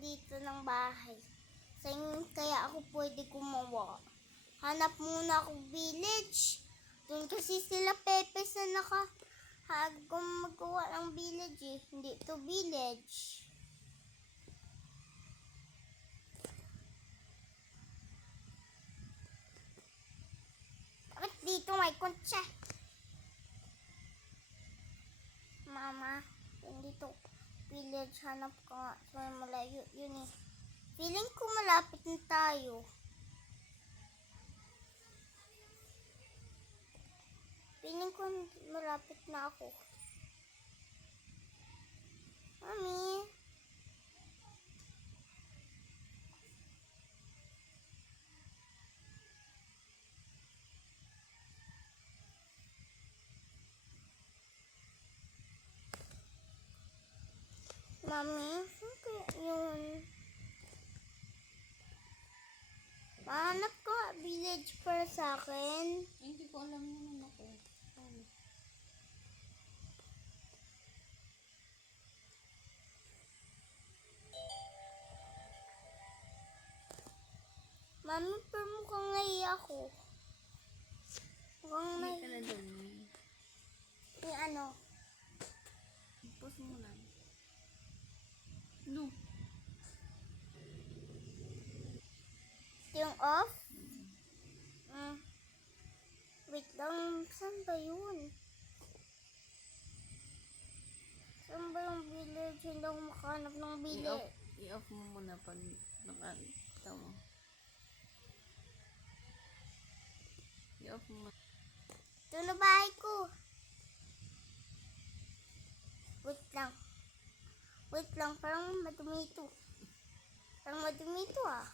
dito ng bahay. Kaya ako pwede gumawa. Hanap muna ako village. Doon kasi sila Pepes na gumagawa ng village eh. Hindi to village. Bakit dito may kotse? Mama, dito village, hanap ko nga. So, malayo yun eh. Feeling ko malapit na tayo. Feeling ko malapit na ako. Mami. Mami, saan kaya yun? Mahanap ko village para sa akin. Hindi ko alam naman ako. Mami, pero mukhang naiya ako. Mukhang Hindi ka na doon. Yung ano? Post mo lang. No. Yung off? Wait lang, saan ba yun? Saan ba yung village? Hindi ako makahanap ng village. I-off mo muna pag nakakita mo. I-off mo. Ito na bahay ko. Wait lang, parang madumi ito. Parang madumi ito ah.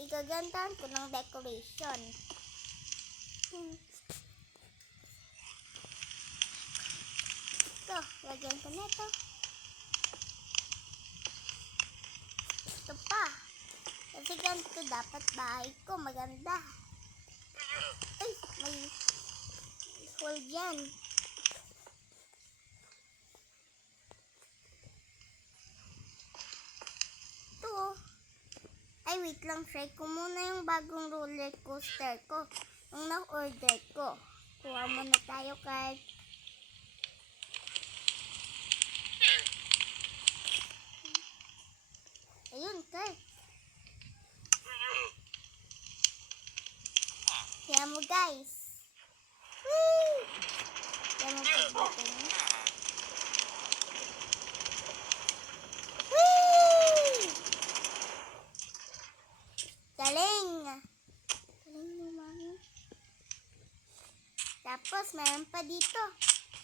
Igagandahan ko ng decoration. Ito, lagyan ko na ito. Ito pa. Kasi ganito dapat bahay ko, maganda. Ay, may hole dyan. Ito. Ay, wait lang. Try ko muna yung bagong roller coaster ko. Yung na-order ko. Kuha muna tayo kahit. Ayun, kahit. Kaya mo guys. Woo! Kaya mo pagbato mo. Woo! Galing! Galing mo, mami. Tapos, meron pa dito.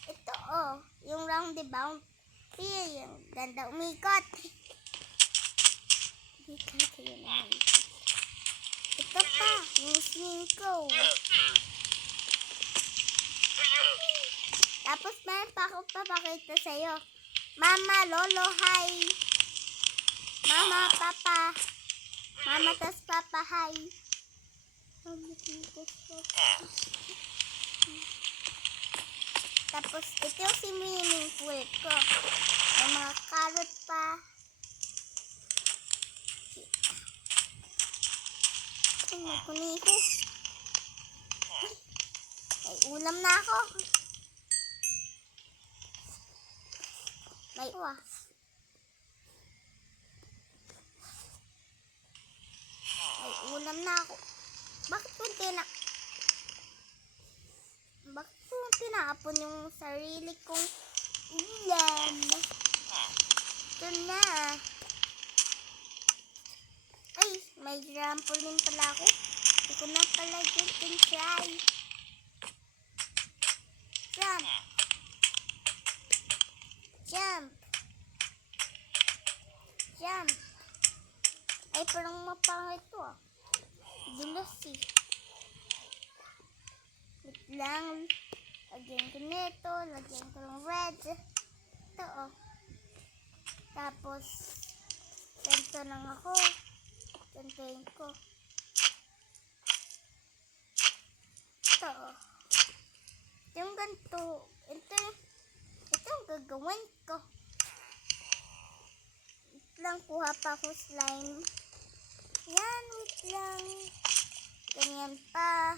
Ito, oh. Yung roundabout. Yung ganda umikot. Dito kayo na umikot. Ito pa, yung swing ko. Tapos, meron pa akong papakita sa'yo. Mama, Lolo, hi. Mama, Papa. Mama, tas Papa, hi. Tapos, ito yung swimming pool ko. May mga carrot pa. Ay, may kuniko. May ulam na ako. May May ulam na ako. Bakit po tinapon yung sarili kong ulam? Ito na. Ay, may trampoline pala ako. Hindi ko na pala dyan try. Jump. Jump. Jump. Ay, parang mapangit to ah. Dulas eh. Wait lang. Lagyan ko nito. Lagyan ko ng red. Ito oh. Tapos, ganito lang ako. Gantoin ko. Ito oh. Yung ganito. Ito yung gagawin ko. lang, kuha pa ako slime. Yan, wait lang. Ganyan pa.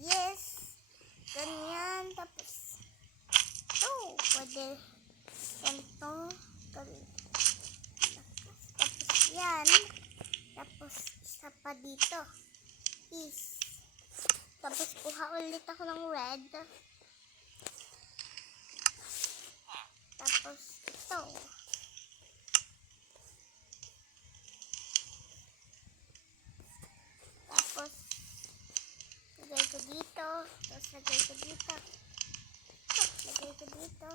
Yes. Ganyan. Tapos, ito. Pwede. Ganito. Tapos yan. Tapos, isa pa dito. Is. Tapos, kuha ulit ako ng red. Tapos, ito. Tapos, lagay ko dito. Tapos, lagay ko dito. Ito, lagay ko dito.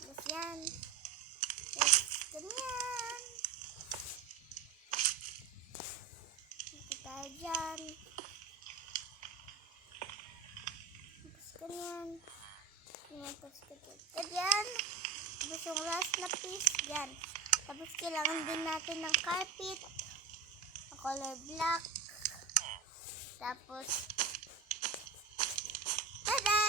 Tapos, yan. Tapos, ganyan. Ito tayo dyan. Tapos, ganyan. Ganyan, tapos, ganyan. Tapos, yung last na piece, dyan. Tapos, kailangan din natin ng carpet. Color black. Tapos, tada!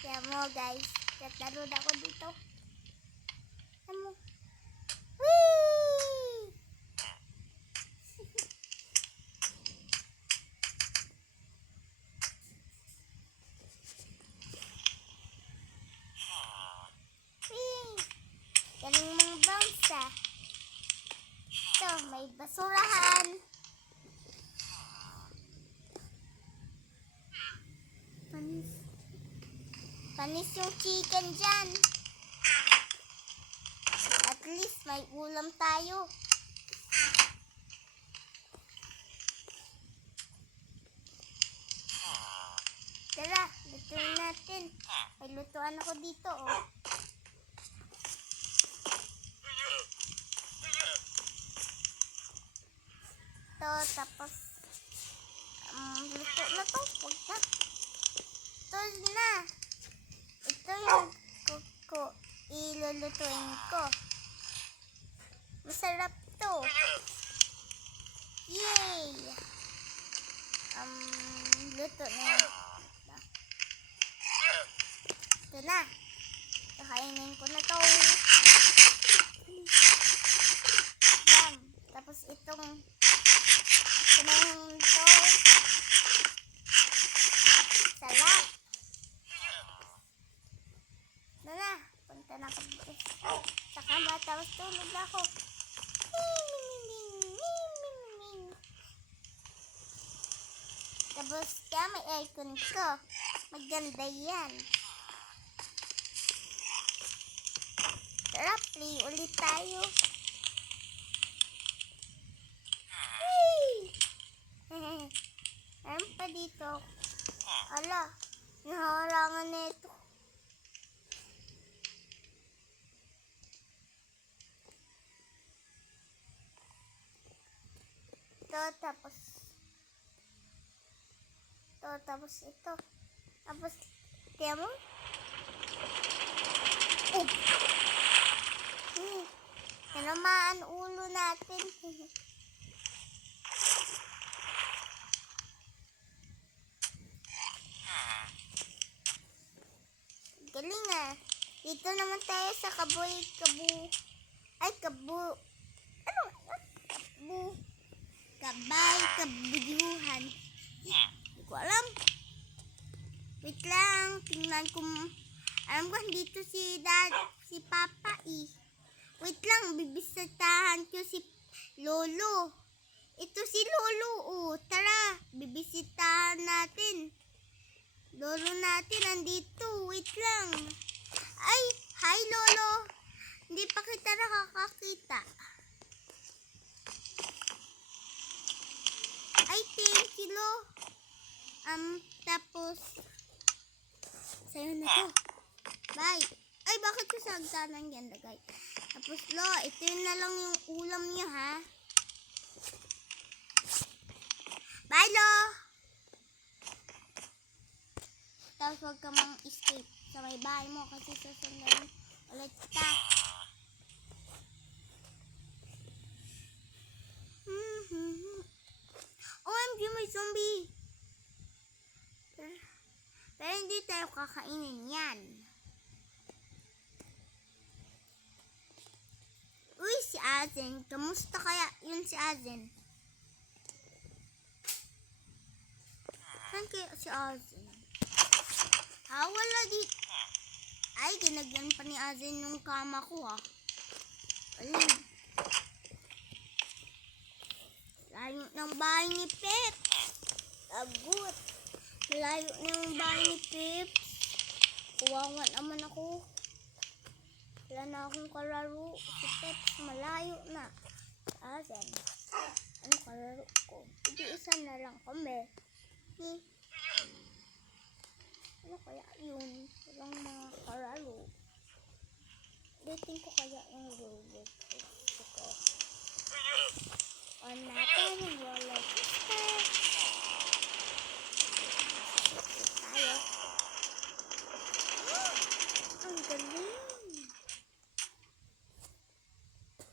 Kaya mo guys, tatalod ako dito. Kaya mo. Whee! Whee! Galing mga bounce ah. Ito, may basurahan. Panis. Panis yung chicken dyan. At least may ulam tayo. Tara, lutuin natin. May lutuan ako dito, oh. Ito, tapos luto na to. Huwag na. Ito na. Ito yung ilulutuin ko. Masarap to. Yay! Luto na yan. Ito na. Kakainin ko na to. Yan. Tapos itong to. Sarap. Na. Punta na ako dito. Saka matapos tulog ako. Tapos kaya may aircon ko. Maganda yan. Tara, play ulit tayo. Meron pa dito. Ala, naharangan na ito. Ito, tapos ito. Tapos, kaya mo? Oh! Nalamaan ulo natin. Galing ah. Dito naman tayo sa kabuyuhan. Hindi ko alam. Wait lang, tingnan ko. Alam ko dito si Papa eh. Wait lang, bibisitahan ko si Lolo. Ito si Lolo oh. Tara, bibisitahan natin. Lolo natin nandito. Wait lang. Ay, hi Lolo. Hindi pa kita nakakakita. Ay, thank you Lo. Tapos sa'yo na to. Bye. Ay, bakit ko sa hagdanan yan lagay? Tapos Lo, ito na lang yung ulam niya ha. Bye Lo. Tapos huwag ka mang escape sa may bahay mo kasi susundan ulit kita. OMG, may zombie. Pero hindi tayo kakainin yan. Uy, si Azen. Kamusta kaya yun si Azen? Saan kaya si Azen? Wala dito. Ay, ginagyan pa ni Azen yung kama ko Ayun. Layo ng bahay ni Pep. Agut. Malayo na yung bahay ni Pep. Kuwawa naman ako. Wala na akong kalaro. Si Pep, malayo na. Azen. Ano kalaro ko? Hindi isa na lang kami. Ano kaya yun? Walang mga kalaro. Dating ko kaya yung Roblox ko. On natin yung Roblox ko. Tayo. Ang galing.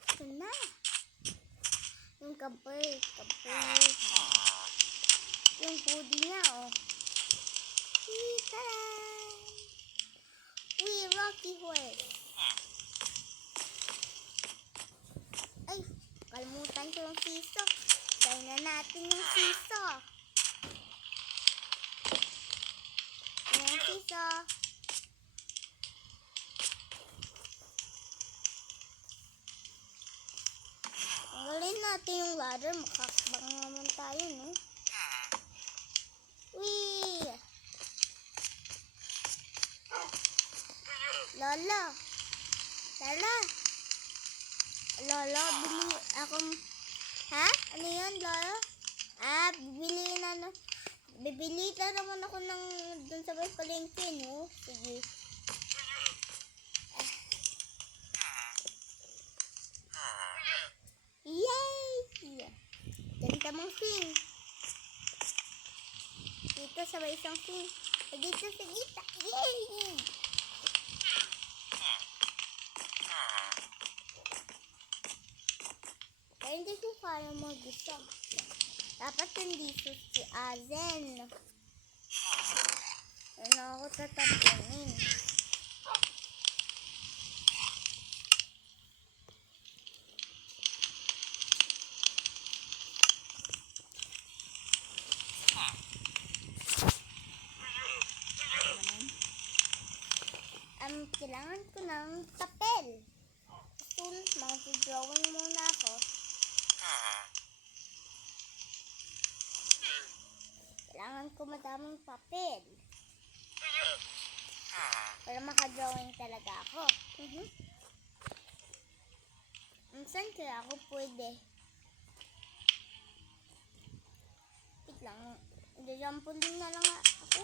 Ito na. Yung kabay. Yung foodie niya Rocky Horse. Ay, kalimutan ko yung siso. Try na natin yung siso. Yung siso. Tanggalin natin yung ladder. Makakabang naman tayo, no? Wee! Lola! Lola, bili akong... Ha? Ano yun, Lola? Bibili na naman ako ng dun sa may palengke, no? Sige. Yay! Ganda mong sing. Dito sa may isang sing. Dito sa gita. Yay! Kaya hindi ko kaya mag-isa. Dapat hindi si Azen. Ano ako tatapunin. Kailangan ko ng papel. Mag-drawing muna ako. Kailangan ko madaming papel. Para maka-drawing talaga ako. Saan kaya ako pwede? Wait lang. Jajampulin na lang ako.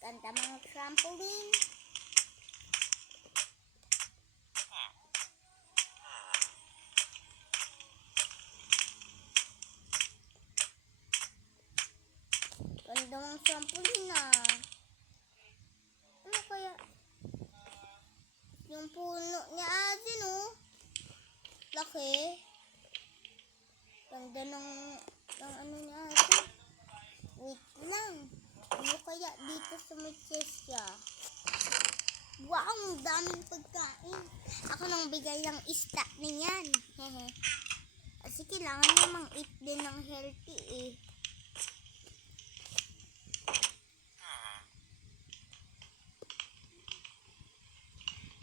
Ganda mga trampoline. Ganda mga trampoline Ano kaya? Yung puno niya Azen Laki. Ganda ng ano niya Azen. Wait lang. Ano kaya dito sa may chest niya? Wow, ang daming pagkain. Ako nang bigay ng isda niyan. Kasi kailangan namang eat din ng healthy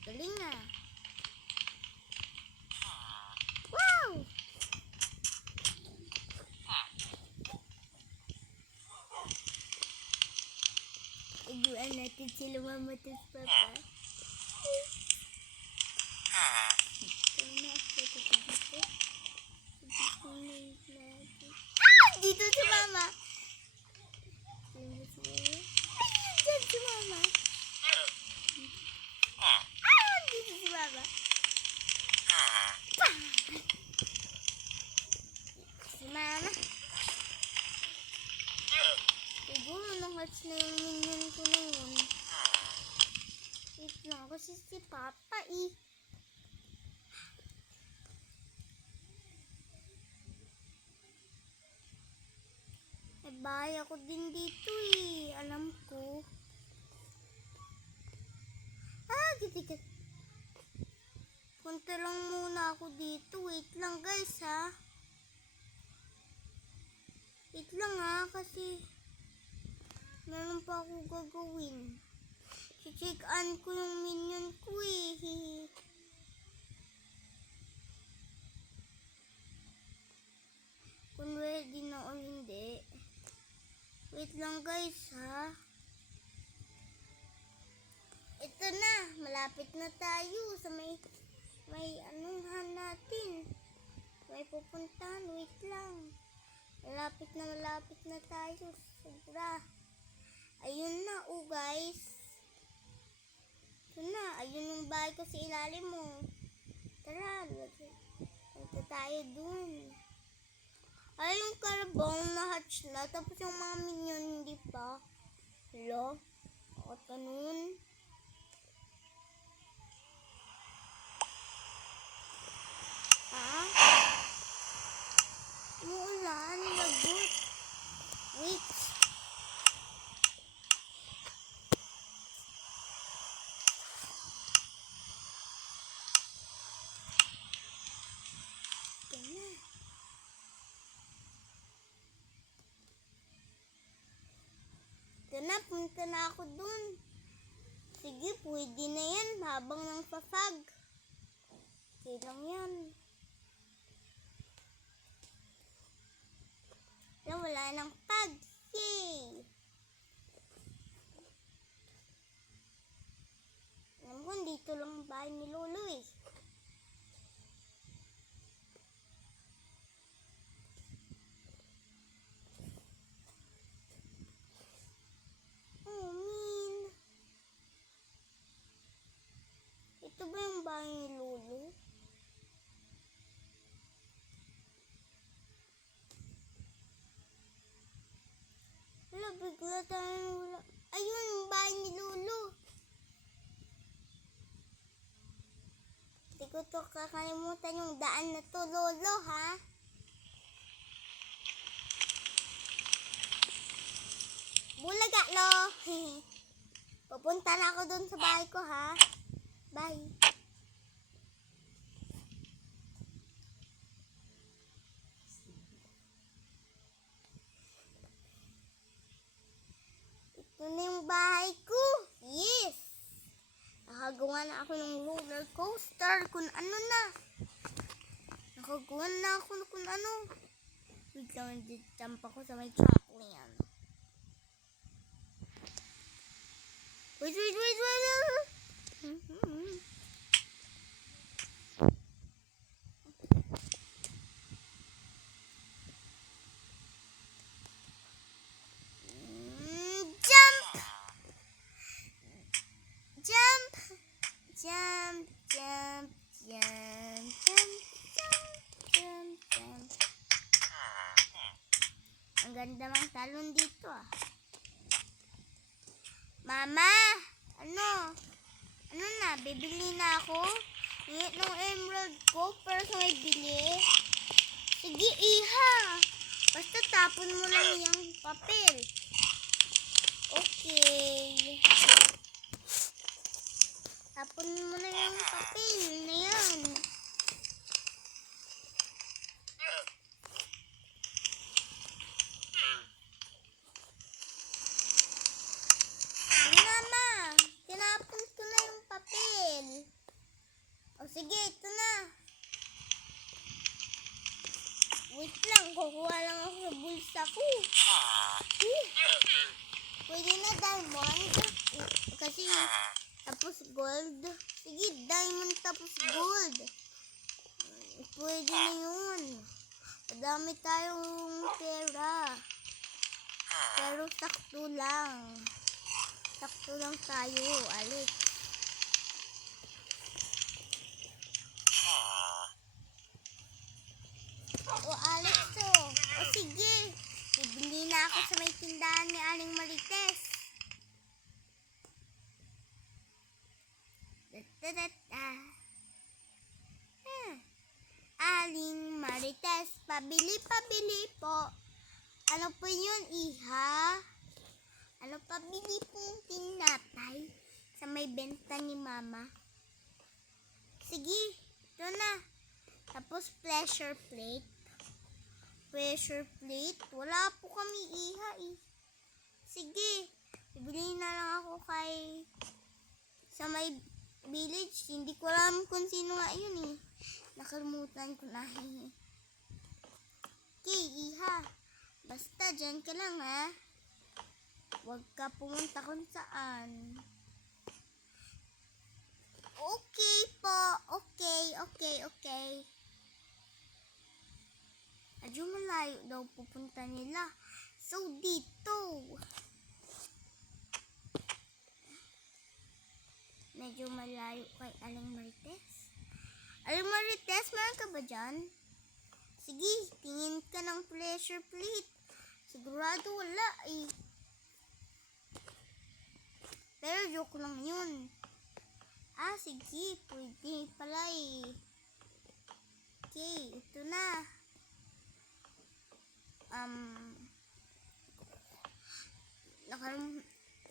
Galing Wow! Iguan natin sila mama at papa. Dito si mama. Diyan si mama. Dito si mama. Si mama. Siguro nang-hatch na yung minion ko na yun. Wait lang kasi si papa bahay ako din dito eh. Alam ko. Gitikit. Punta lang muna ako dito. Wait lang guys ha. Wait lang ha kasi meron pa ako gagawin. I-check-an ko yung minion ko eh. Kung ready na o hindi. Wait lang guys ha. Ito na. Malapit na tayo sa may anuhan natin. May pupuntahan. Wait lang. Malapit na tayo. Sobra. Ayun na guys. Ito na. Ayun yung bahay ko sa ilalim mo. Tara. Punta tayo dun. Ay, yung karabong na hatch na. Tapos yung mga minion hindi pa. Hello? Bakit ganun? Umuulan. Lagot. Wait. Punta na ako dun. Sige, pwede na yan habang nang papag. Okay lang yan. Wala nang pag. Yay! Alam ko, dito lang ang bahay ni Lolo eh. Ito ba yung bahay ni Lolo? Wala, bigla tayo wala. Ayun, yung bahay ni Lolo. Hindi ko to kakalimutan yung daan na to, Lolo, ha? Bulaga, lo. Pupunta na ako dun sa bahay ko, ha? Bye. Ito na yung bahay ko. Yes! Nakagawa na ako ng roller coaster. Kung ano na. Nakagawa na ako kung ano. Wait lang, jump ako sa may trampoline. Wait. Jump. Ang ganda mang talon dito ah. Mama, ano na, bibili na ako? Ingit ng emerald ko, pero sa may bili. Sige, iha. Basta tapon mo lang yung papel. Okay. Tapon mo na yung papel na yan. Mama, tinapon ko na yung papel. O sige, ito na. Wait lang, kukuha lang ako sa bulsa ko. Pwede na diamond. Kasi tapos gold. Sige, diamond tapos gold. Pwede na yun. Madami tayong pera. Pero sakto lang. Sakto lang tayo, Alex. O Alex, o sige. Bibili na ako sa may tindahan ni Aling Marites. Aling Marites, pabili po. Ano po yun, iha? Ano pa bili pong tinapay sa may benta ni mama? Sige, ito na. Tapos pleasure plate. Pleasure plate? Wala po kami iha eh. Sige, bibili na lang ako kay sa may village. Hindi ko alam kung sino nga yun eh. Nakalimutan ko na eh. Okay, iha. Basta dyan ka lang ha. Huwag ka pumunta kung saan. Okay po. Okay. Medyo malayo daw pupunta nila. So, dito. Medyo malayo kay Aling Marites. Aling Marites, meron ka ba dyan? Sige, tingin ka ng pleasure plate. Sigurado wala eh. Pero joke lang yun. Sige, pwede pala eh. Okay, ito na.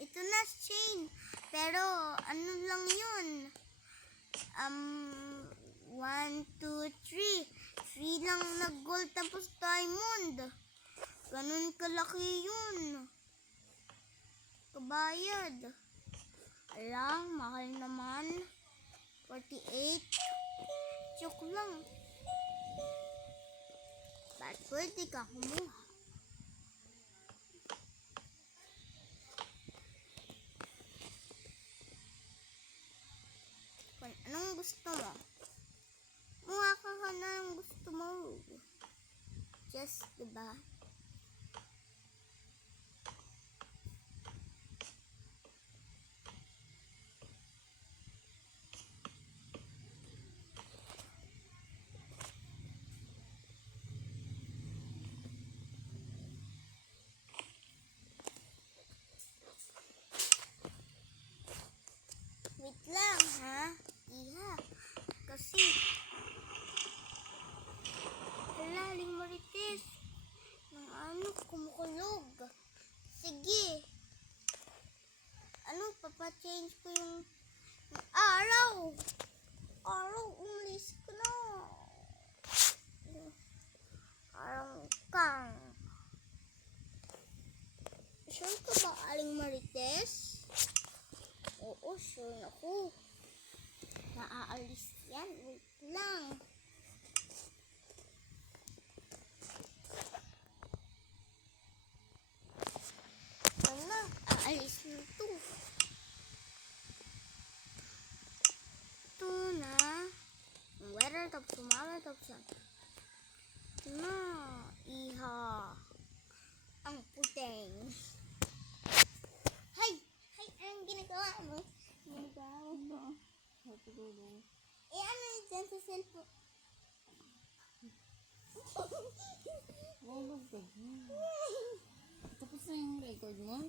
Ito na, chain. Pero, ano lang yun? 1, 2, 3. 3 lang na gold tapos diamond. Ganun kalaki yun. Kabayad. Alang, mahal naman. 48. Joke lang. Ba't pwede ka kumuha? Kung anong gusto mo? Muha ka na ang gusto mo. Just, diba? Wait lang, ha? Iha. Kasi, Aling Marites, ng ano, kumukulog. Sige. Ano, papachange ko yung araw. Umalis ko na. Araw kang. Sure ka ba, Aling Marites? Oo, sure ako. Naaalis yan. Wait lang. Sana, aalis na to. Ito na. Ang weather tapos sumama tapos yan. Ito na. Iha. Ang puting. Hay! Anong ginagawa mo? Ginagawa mo. Natulog. Ano yun dyan sa cellphone? Wow, ka dyan. Tapos na yung record mo?